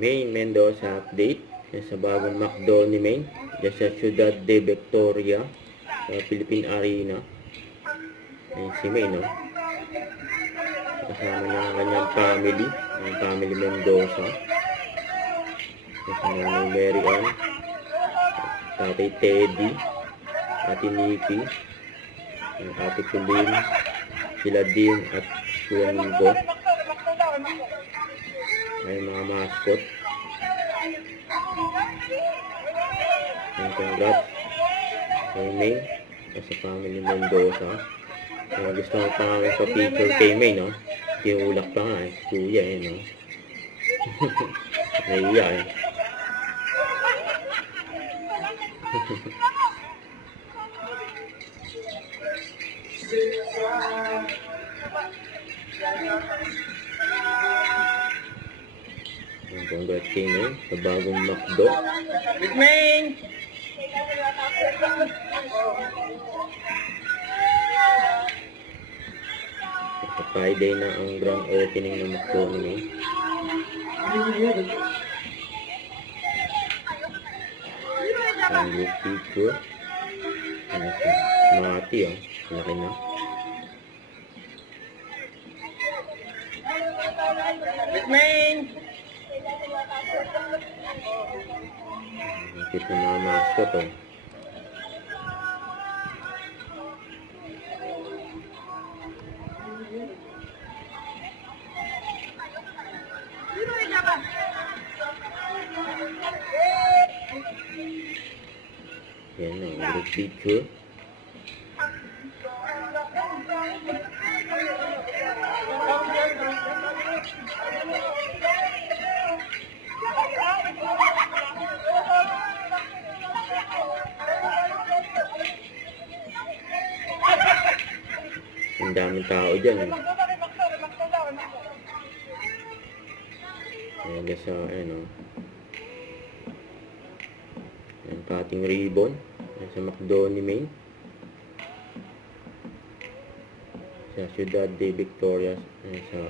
May Mendoza update sa bagong McDo ni Maine dyan sa Ciudad de Victoria sa Philippine Arena. Ayun si Maine, no? Kasama niya ang kanyang family, ang family Mendoza. Kasama ni Mary Ann, Tatay Teddy, Ate Nikki, Ate Kulin, sila Dean at Kuya Nico. Ay mga mascot. And congrats kay May sa family Mendoza. Gusto ko pa nga sa picture kay May, no? Tinulak pa nga eh. Kuya eh, no? Naiya eh. Congrats kay May sa bagong McDo. Big Main! Sa Friday na ang grand opening ng McDo ni May. Ang group picture. Mga ati, oh. Laki na. Big Main! Nakit na mga mascot, oh. Yan, ang group picture. Ang daming tao dyan, eh. Ayan, guys, ano. Ayan, cutting ribbon. Ayan, sa McDo ni Maine. Sa Ciudad de Victoria. Ayan, sa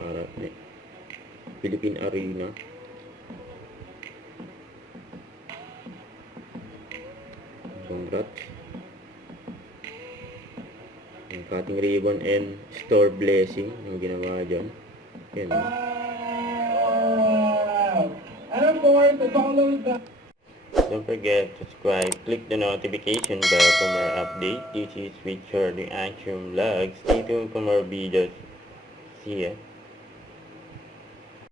Philippine Arena. Congrats. Yung cutting ribbon and store blessing yung ginawa dyan. Yan. And of course, as always, Don't forget to subscribe, click the notification bell for more updates. This is Richard the Action Vlog. Stay tuned for more videos. See ya.